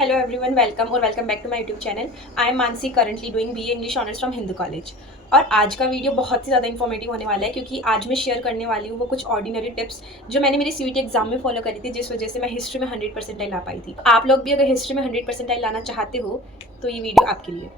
Hello everyone, welcome back to my YouTube channel. I am Mansi, currently doing BA English honours from Hindu College. और आज का video बहुत ही ज़्यादा informative होने वाला है क्योंकि आज मैं शेयर करने वाली हूँ वो कुछ ऑर्डिनरी टिप्स जो मैंने मेरे सीयूईटी एग्जाम में फॉलो करी थी, जिस वजह से मैं हिस्ट्री में 100% ला पाई थी। आप लोग भी अगर हिस्ट्री में 100% लाना चाहते हो तो ये वीडियो आपके लिए।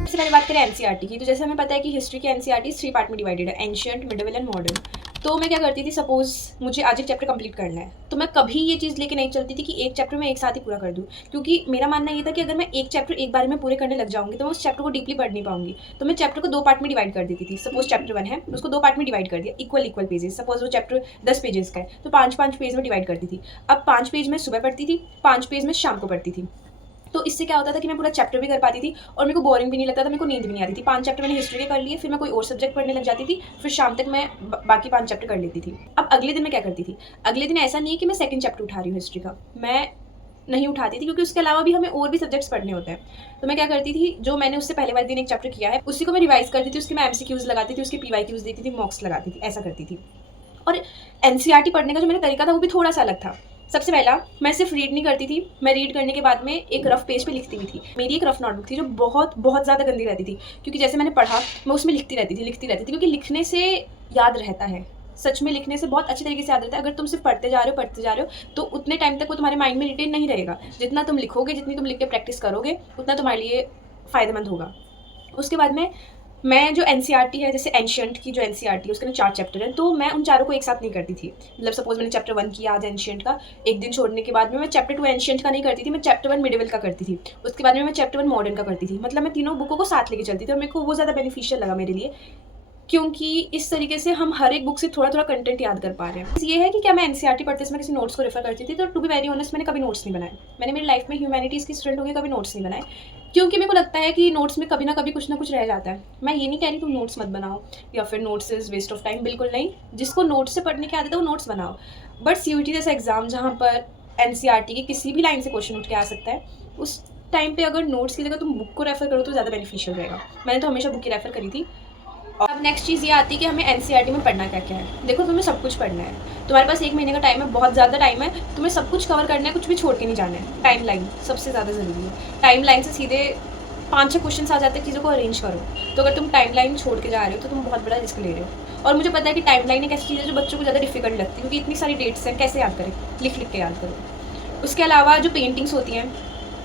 सबसे पहले बात करें एनसीईआरटी की, तो जैसे हमें पता है कि हिस्ट्री की एनसीईआरटी 3 पार्ट में डिवाइडेड है, एंशिएंट, मिडिवल एंड मॉडर्न। तो मैं क्या करती थी, सपोज मुझे आज एक चैप्टर कंप्लीट करना है तो मैं कभी ये चीज़ लेके नहीं चलती थी कि एक चैप्टर में एक साथ ही पूरा कर दूँ, क्योंकि मेरा मानना ये था कि अगर मैं एक चैप्टर एक बार में पूरे करने लग जाऊंगी तो मैं उस चैप्टर को डीपली पढ़ नहीं पाऊंगी। तो मैं चैप्टर को 2 पार्ट में डिवाइड कर देती थी। सपोज चैप्टर 1 है, उसको 2 पार्ट में डिवाइड कर दिया, इक्वल पेजेस। सपोज वो चैप्टर 10 पेजेस का है तो 5 पेज में डिवाइड करती थी। अब 5 पेज में सुबह पढ़ती थी, 5 पेज में शाम को पढ़ती थी। तो इससे क्या होता था कि मैं पूरा चैप्टर भी कर पाती थी और मेरे को बोरिंग भी नहीं लगता था, मेरे को नींद भी नहीं आती थी। 5 चैप्टर मैंने हिस्ट्री के कर लिए, फिर मैं कोई और सब्जेक्ट पढ़ने लग जाती थी, फिर शाम तक मैं बाकी 5 चैप्टर कर लेती थी। अब अगले दिन मैं क्या करती थी, अगले दिन ऐसा नहीं है कि मैं सेकंड चैप्टर उठा रही हूँ हिस्ट्री का, मैं नहीं उठाती थी क्योंकि उसके अलावा भी हमें और भी सब्जेक्ट्स पढ़ने होते हैं। तो मैं क्या करती थी, जो मैंने उससे पहले वाले दिन एक चैप्टर किया है उसी को मैं रिवाइज करती थी, उसके मैं एमसीक्यूज लगाती थी, उसके पीवाईक्यूज देती थी, मॉक्स लगाती थी, ऐसा करती थी। और एनसीईआरटी पढ़ने का जो मेरा तरीका था वो भी थोड़ा सा अलग था। सबसे पहला, मैं सिर्फ रीड नहीं करती थी, मैं रीड करने के बाद में एक रफ पेज पे लिखती भी थी। मेरी एक रफ नोटबुक थी जो बहुत बहुत ज़्यादा गंदी रहती थी, क्योंकि जैसे मैंने पढ़ा मैं उसमें लिखती रहती थी, क्योंकि लिखने से याद रहता है। सच में लिखने से बहुत अच्छे तरीके से याद रहता है। अगर तुम सिर्फ पढ़ते जा रहे हो तो उतने टाइम तक वो तुम्हारे माइंड में रिटेन नहीं रहेगा। जितना तुम लिखोगे, जितनी तुम लिख के प्रैक्टिस करोगे, उतना तुम्हारे लिए फ़ायदेमंद होगा। उसके बाद में मैं जो एनसीईआरटी है, जैसे एंशिएंट की जो एनसीईआरटी है उसके ना 4 चैप्टर हैं, तो मैं उन चारों को एक साथ नहीं करती थी। मतलब सपोज मैंने चैप्टर 1 किया आज एंशिएंट का, एक दिन छोड़ने के बाद में मैं चैप्टर 2 एंशिएंट का नहीं करती थी, मैं चैप्टर 1 मिडिवल का करती थी, उसके बाद में मैं चैप्टर 1 मॉडर्न का करती थी। मतलब मैं तीनों बुकों को साथ लेके चलती थी और मेरे को वो ज़्यादा बेनिफिशियल लगा मेरे लिए, क्योंकि इस तरीके से हम हर एक बुक से थोड़ा थोड़ा कंटेंट याद कर पा रहे हैं। ये है कि क्या मैं एनसीईआरटी पढ़ते समय किसी नोट्स को रेफर करती थी, तो टू बी वेरी ऑनेस्ट मैंने कभी नोट्स नहीं बनाए। मैंने मेरी लाइफ में ह्यूमैनिटीज़ की स्टूडेंट होकर कभी नोट्स नहीं बनाए, क्योंकि मेरे को लगता है कि नोट्स में कभी ना कभी कुछ ना कुछ रह जाता है। मैं ये नहीं कह रही तुम नोट्स मत बनाओ या फिर notes is waste of time, बिल्कुल नहीं। जिसको नोट्स से पढ़ने की आदत है वो नोट्स बनाओ, बट सीयूईटी जैसा एग्जाम जहाँ पर एनसीईआरटी की किसी भी लाइन से क्वेश्चन उठ के आ सकता है, उस टाइम पे अगर नोट्स की जगह तुम बुक को रेफर करो तो ज़्यादा बेनिफिशियल रहेगा। मैंने तो हमेशा बुक ही रेफर करी थी। अब नेक्स्ट चीज़ ये आती है कि हमें एनसीईआरटी में पढ़ना क्या क्या है। देखो, तुम्हें सब कुछ पढ़ना है, तुम्हारे पास 1 महीने का टाइम है, बहुत ज़्यादा टाइम है, तुम्हें सब कुछ कवर करना है, कुछ भी छोड़ के नहीं जाना है। टाइम लाइन सबसे ज़्यादा ज़रूरी है। टाइम लाइन से सीधे 5-6 क्वेश्चन आ जाते हैं, चीज़ों को अरेंज करो। तो अगर तुम टाइम लाइन छोड़ के जा रहे हो तो तुम बहुत बड़ा रिस्क ले रहे हो। और मुझे पता है कि टाइम लाइन एक ऐसी चीज़ है जो बच्चों को ज़्यादा डिफिकल्ट लगती है, क्योंकि इतनी सारी डेट्स हैं, कैसे याद करें, लिख लिख के याद करो। उसके अलावा जो पेंटिंग्स होती हैं,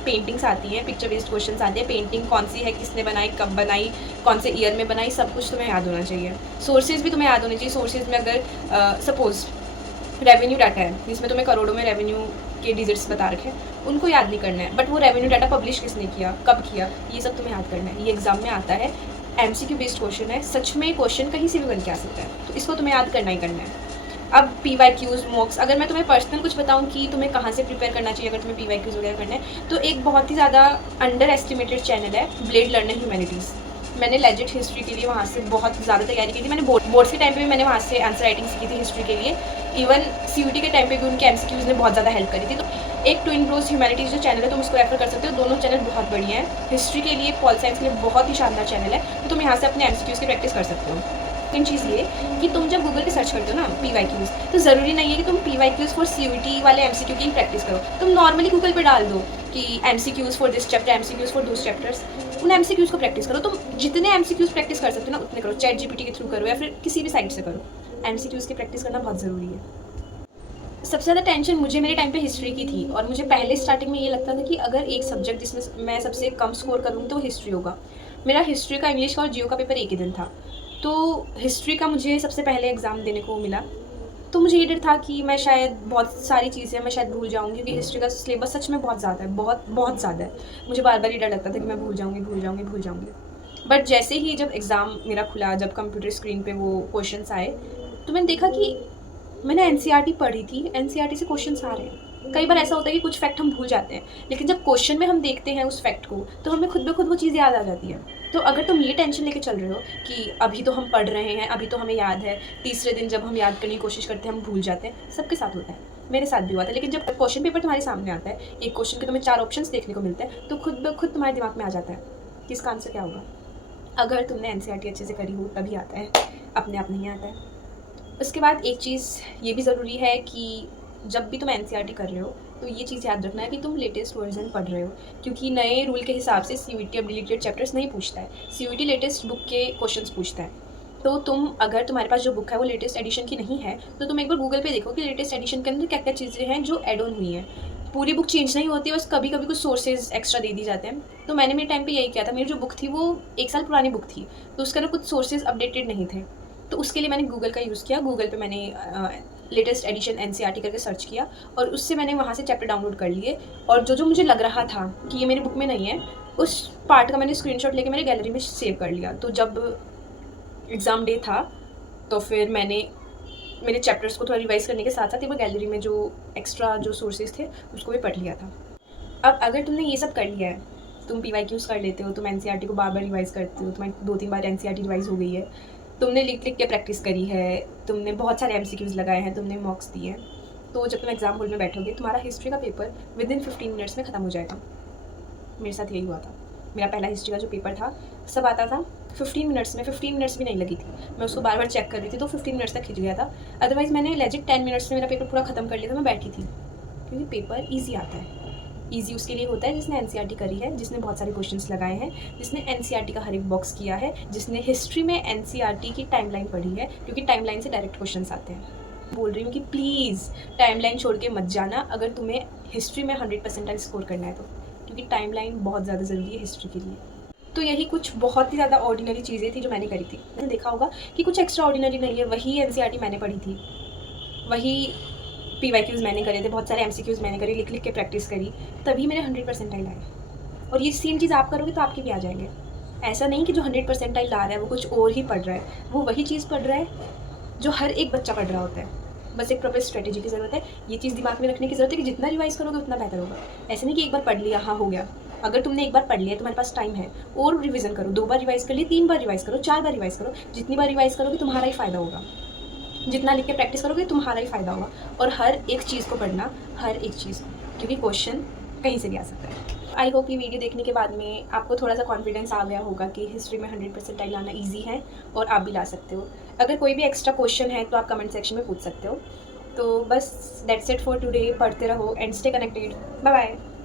पेंटिंग्स आती हैं, पिक्चर बेस्ड क्वेश्चंस आते हैं, पेंटिंग कौन सी है, किसने बनाई, कब बनाई, कौन से ईयर में बनाई, सब कुछ तुम्हें याद होना चाहिए। सोर्सेज भी तुम्हें याद होने चाहिए। सोर्सेज में अगर सपोज रेवेन्यू डाटा है जिसमें तुम्हें करोड़ों में रेवेन्यू के डिजिट्स बता रखे हैं, उनको याद नहीं करना है, बट वो रेवेन्यू डाटा पब्लिश किसने किया, कब किया, ये सब तुम्हें याद करना है। ये एग्जाम में आता है, एमसीक्यू बेस्ड क्वेश्चन है, सच में क्वेश्चन कहीं से भी बन के आ सकता है, तो इसको तुम्हें याद करना ही करना है। अब पीवाईक्यूज, मॉक्स, अगर मैं तुम्हें पर्सनल कुछ बताऊं कि तुम्हें कहाँ से प्रिपेयर करना चाहिए अगर तुम्हें पीवाईक्यूज वगैरह करना है, तो एक बहुत ही ज़्यादा अंडर एस्टिमेटेड चैनल है, ब्लेड लर्नर ह्यूमैनिटीज़। मैंने लेजिट हिस्ट्री के लिए वहाँ से बहुत ज़्यादा तैयारी की थी। मैंने बोर्ड्स के टाइम पे भी मैंने वहाँ से आंसर राइटिंग सीखी थी हिस्ट्री के लिए। इवन सीयूटी के टाइम पे भी उनके एमसीक्यूज ने बहुत ज़्यादा हेल्प करी थी। तो एक ट्विन ब्रोस ह्यूमैनिटीज़ जो चैनल है तुम उसको रेफर कर सकते हो। दोनों चैनल बहुत बढ़िया है, हिस्ट्री के लिए, पॉल साइंस के लिए बहुत ही शानदार चैनल है, तो तुम यहाँ से अपने एमसीक्यूज की प्रैक्टिस कर सकते हो। सेकंड चीज़ ये कि तुम जब गूगल पे सर्च करते हो ना पीवाईक्यूज, तो ज़रूरी नहीं है कि तुम पीवाईक्यूज फॉर सीयूटी वाले एमसीक्यू की प्रैक्टिस करो। तुम नॉर्मली गूगल पे डाल दो कि MCQs for this chapter, MCQs for those chapters, उन एमसीक्यूज को प्रैक्टिस करो। तुम जितने एमसीक्यूज प्रैक्टिस कर सकते हो ना उतने करो, चैट जीपीटी के थ्रू करो या फिर किसी भी साइट से करो। एमसीक्यूज की प्रैक्टिस करना बहुत ज़रूरी है। सबसे ज़्यादा टेंशन मुझे मेरे टाइम पे हिस्ट्री की थी, और मुझे पहले स्टार्टिंग में ये लगता था कि अगर एक सब्जेक्ट जिसमें मैं सबसे कम स्कोर करूँगी तो वो हिस्ट्री होगा। मेरा हिस्ट्री का, इंग्लिश का और जियो का पेपर एक ही दिन था, तो हिस्ट्री का मुझे सबसे पहले एग्ज़ाम देने को मिला। तो मुझे ये डर था कि मैं शायद बहुत सारी चीज़ें मैं शायद भूल जाऊँगी, क्योंकि हिस्ट्री का सिलेबस सच में बहुत ज़्यादा है, बहुत बहुत ज़्यादा है। मुझे बार बार ये डर लगता था कि मैं भूल जाऊँगी। बट जैसे ही जब एग्ज़ाम मेरा खुला, जब कंप्यूटर स्क्रीन पे वो क्वेश्चंस आए, तो मैंने देखा कि मैंने एनसीईआरटी पढ़ी थी, एनसीईआरटी से क्वेश्चंस आ रहे हैं। कई बार ऐसा होता है कि कुछ फैक्ट हम भूल जाते हैं, लेकिन जब क्वेश्चन में हम देखते हैं उस फैक्ट को तो हमें खुद ब खुद वो चीज़ याद आ जाती है। तो अगर तुम ये टेंशन लेके चल रहे हो कि अभी तो हम पढ़ रहे हैं, अभी तो हमें याद है, तीसरे दिन जब हम याद करने की कोशिश करते हैं हम भूल जाते हैं, सबके साथ होता है, मेरे साथ भी हुआ था। लेकिन जब क्वेश्चन पेपर तुम्हारे सामने आता है, एक क्वेश्चन के तुम्हें 4 ऑप्शंस देखने को मिलते हैं, तो खुद ब खुद तुम्हारे दिमाग में आ जाता है कि इसका आंसर क्या होगा। अगर तुमने एनसीईआरटी अच्छे से करी हो तभी आता है, अपने आप नहीं आता है। उसके बाद एक चीज़ ये भी ज़रूरी है कि जब भी तुम एनसीईआरटी कर रहे हो तो ये चीज़ याद रखना है कि तुम लेटेस्ट वर्जन पढ़ रहे हो, क्योंकि नए रूल के हिसाब से सीयूईटी अब डिलीटेड चैप्टर्स नहीं पूछता है, सीयूईटी लेटेस्ट बुक के क्वेश्चंस पूछता है। तो तुम अगर तुम्हारे पास जो बुक है वो लेटेस्ट एडिशन की नहीं है तो तुम एक बार गूगल पे देखो कि लेटेस्ट एडिशन के अंदर क्या क्या चीज़ें हैं जो एड ऑन हुई हैं। पूरी बुक चेंज नहीं होती, बस कभी कभी कुछ सोर्सेज एक्स्ट्रा दे दी जाते हैं। तो मैंने मेरे टाइम पे यही किया था। मेरी जो बुक थी वो 1 साल पुरानी बुक थी, तो उसके अंदर कुछ सोर्सेज अपडेटेड नहीं थे, तो उसके लिए मैंने गूगल का यूज़ किया। गूगल पे मैंने लेटेस्ट एडिशन एनसीईआरटी करके सर्च किया और उससे मैंने वहाँ से चैप्टर डाउनलोड कर लिए। और जो जो मुझे लग रहा था कि ये मेरी बुक में नहीं है, उस पार्ट का मैंने स्क्रीनशॉट लेके मेरे गैलरी में सेव कर लिया। तो जब एग्ज़ाम डे था तो फिर मैंने मेरे चैप्टर्स को थोड़ा रिवाइज़ करने के साथ साथ एक बार गैलरी में जो एक्स्ट्रा जो सोर्सेज थे उसको भी पढ़ लिया था। अब अगर तुमने ये सब कर लिया है, तुम PYQs कर लेते हो, तुम एनसीईआरटी को बार बार रिवाइज़ करते हो, तुम्हारी 2-3 बार एनसीईआरटी रिवाइज़ हो गई है, तुमने लिख लिख के प्रैक्टिस करी है, तुमने बहुत सारे MCQs लगाए हैं, तुमने मॉक्स दिए हैं, तो जब तुम एग्ज़ाम हॉल में बैठोगे तुम्हारा हिस्ट्री का पेपर विदिन 15 मिनट्स में ख़त्म हो जाएगा। मेरे साथ यही हुआ था। मेरा पहला हिस्ट्री का जो पेपर था सब आता था 15 मिनट्स में, 15 मिनट्स भी नहीं लगी थी, मैं उसको बार बार चेक कर रही थी, तो 15 मिनट्स तक खिंच गया था। अदरवाइज़ मैंने लेजिट 10 मिनट्स में मेरा पेपर पूरा ख़त्म कर लिया था। मैं बैठी थी क्योंकि पेपर ईजी आता है। ईजी उसके लिए होता है जिसने एनसीईआरटी करी है, जिसने बहुत सारे क्वेश्चंस लगाए हैं, जिसने एनसीईआरटी का हर एक बॉक्स किया है, जिसने हिस्ट्री में एनसीईआरटी की टाइमलाइन पढ़ी है, क्योंकि टाइमलाइन से डायरेक्ट क्वेश्चंस आते हैं। बोल रही हूँ कि प्लीज़ टाइमलाइन छोड़ के मत जाना अगर तुम्हें हिस्ट्री में 100 परसेंटाइल स्कोर करना है तो, क्योंकि टाइमलाइन बहुत ज़्यादा ज़रूरी है हिस्ट्री के लिए। तो यही कुछ बहुत ही ज़्यादा ऑर्डिनरी चीज़ें थी जो मैंने करी थी। मैंने देखा होगा कि कुछ एक्स्ट्रा ऑर्डिनरी नहीं है, वही एनसीईआरटी मैंने पढ़ी थी, वही PYQs मैंने करे थे, बहुत सारे MCQs मैंने करे, लिख लिख के प्रैक्टिस करी, तभी मेरे 100 परसेंटाइल आए। और ये सेम चीज़ आप करोगे तो आपके भी आ जाएंगे। ऐसा नहीं कि जो 100 परसेंटाइल ला रहा है वो कुछ और ही पढ़ रहा है, वो वही चीज़ पढ़ रहा है जो हर एक बच्चा पढ़ रहा होता है। बस एक प्रॉपर स्ट्रेटेजी की ज़रूरत है, ये चीज़ दिमाग में रखने की ज़रूरत है कि जितना रिवाइज़ करोगे उतना बेहतर होगा। ऐसे नहीं कि एक बार पढ़ लिया हाँ हो गया। अगर तुमने एक बार पढ़ लिया तुम्हारे पास टाइम है, और रिवीजन करो, 2 बार रिवाइज़ कर लिए, 3 बार रिवाइज़ करो, 4 बार रिवाइज़ करो। जितनी बार रिवाइज़ करोगे तुम्हारा ही फ़ायदा होगा, जितना लिख के प्रैक्टिस करोगे तुम्हारा ही फ़ायदा होगा। और हर एक चीज़ को पढ़ना, हर एक चीज़ को, क्योंकि क्वेश्चन कहीं से भी आ सकता है। आई होप ये वीडियो देखने के बाद में आपको थोड़ा सा कॉन्फिडेंस आ गया होगा कि हिस्ट्री में 100 परसेंटाइल लाना ईजी है और आप भी ला सकते हो। अगर कोई भी एक्स्ट्रा क्वेश्चन है तो आप कमेंट सेक्शन में पूछ सकते हो। तो बस दैट्स इट फॉर टुडे। पढ़ते रहो and stay connected. Bye bye.